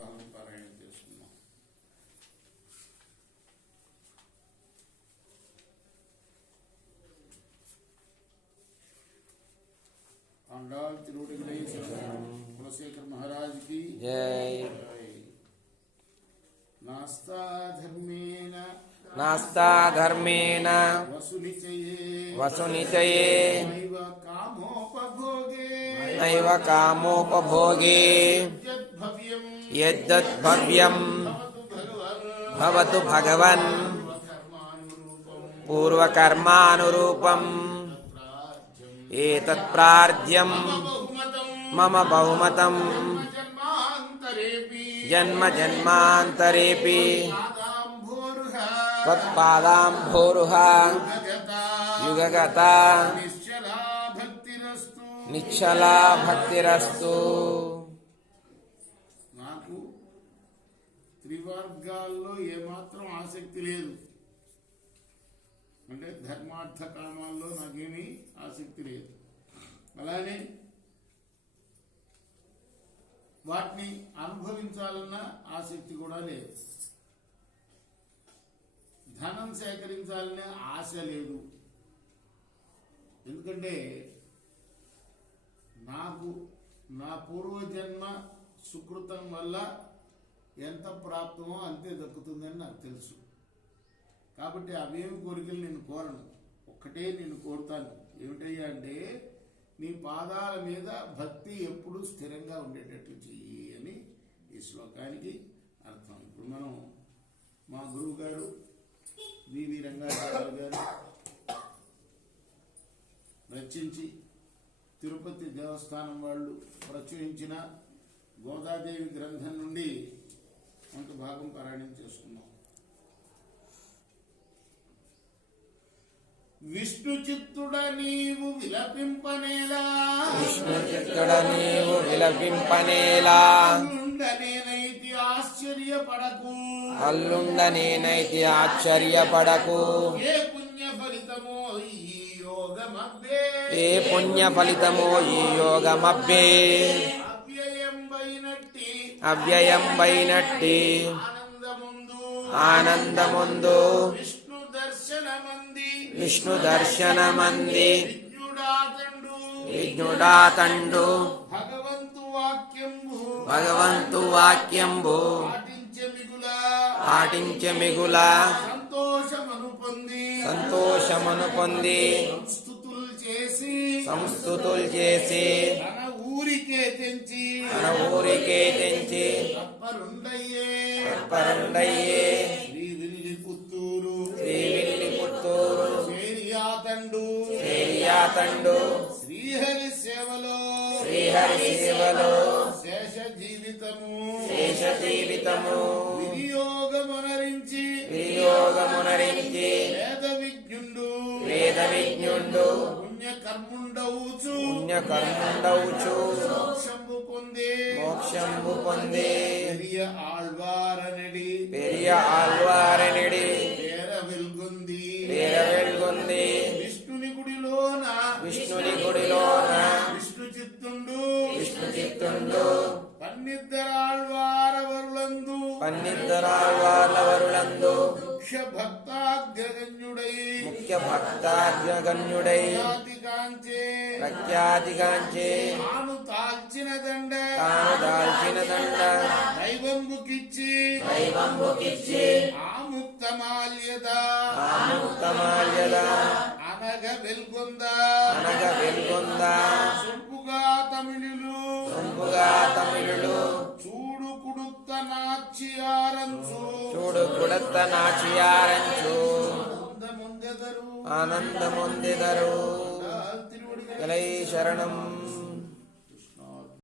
భాగం పారాయణ చేసుకున్నాం. ఆండాళ్ తిరువడిగలై శరణం. కులశేఖర్ మహారాజ్ కి జై. నాస్తా ధర్మేణ వసునిచయే నైవ కామోపభోగే యద్దద్భవ్యం భవతు భగవన్ పూర్వకర్మానురూపం ఏతత్ప్రార్థ్యం మమ బహుమతం జన్మ జన్మాంతరేపి త్వత్పాదాంభోరుహ యుగగత నిశ్చలా భక్తిరస్తు. నాకు త్రివర్గాల్లో ఏమాత్రం ఆసక్తి లేదు. అంటే ధర్మార్థ కామాల్లో నాకేమీ ఆసక్తి లేదు. అలానే వాటిని అనుభవించాలన్న ఆసక్తి కూడా లేదు. ధనం సేకరించాలనే ఆశ లేదు. ఎందుకంటే నాకు నా పూర్వజన్మ సుకృతం వల్ల ఎంత ప్రాప్తమో అంతే దక్కుతుందని నాకు తెలుసు. కాబట్టి అవేమి కోరికలు నేను కోరను. ఒక్కటే నేను కోరుతాను, ఏమిటయ్యా అంటే నీ పాదాల మీద భక్తి ఎప్పుడూ స్థిరంగా ఉండేటట్లు చెయ్యి అని ఈ శ్లోకానికి అర్థం. ఇప్పుడు మనం మా గురువు గారు వివి రంగాచార్య గారు రచించి తిరుపతి దేవస్థానం వాళ్ళు ప్రచురించిన గోదాదేవి గ్రంథం నుండి కొంత భాగం పారాయణం చేసుకున్నాం. విష్ణు చిత్తుడ నీవు విలపింపనేలా, విష్ణు చిత్తుడ నీవు విలపింపనేలా, అల్లుండనేనైతి ఆశ్చర్యపడకు, అల్లుండనేనైతి ఆశ్చర్యపడకు. ఏ పుణ్య ఫలితమో ఈ యోగమబ్బే, ఏ పుణ్య ఫలితమో ఈ యోగమబ్బే. అవ్యయం వైనట్టి ఆనందముందు విష్ణు దర్శనమంది విజ్ఞుడాతండు భగవంతు వాక్యంబు పాటించె మిగుల సంతోషమును పొంది సంస్తుతులు చేసి తన ఊరికే తెంచి పరుండయ్యే తండు శ్రీహరి సేవలో శేష జీవితము వినియోగమునరించి వేద విజ్ఞుండు పుణ్యకర్ముండవుచు మోక్షంబు పొందే పెరియ ఆళ్వారనడి పేర వెల్గొంది. విష్ణుని గుడిలోన విష్ణు చిత్తుండు పన్నిద్దరాళ్వారవరులందు ముఖ్య భక్తాగ్రగణ్యుడై ప్రఖ్యాతిగాంచే తాను దాల్చిన దండ దైవంబుకిచ్చి ఆముక్తమాల్యద అనగ వెల్గొందా సొంపుగా తమిళులు చూడు కుడుత్త నాచియారంచు ఆనందముందెదరు. శరణం.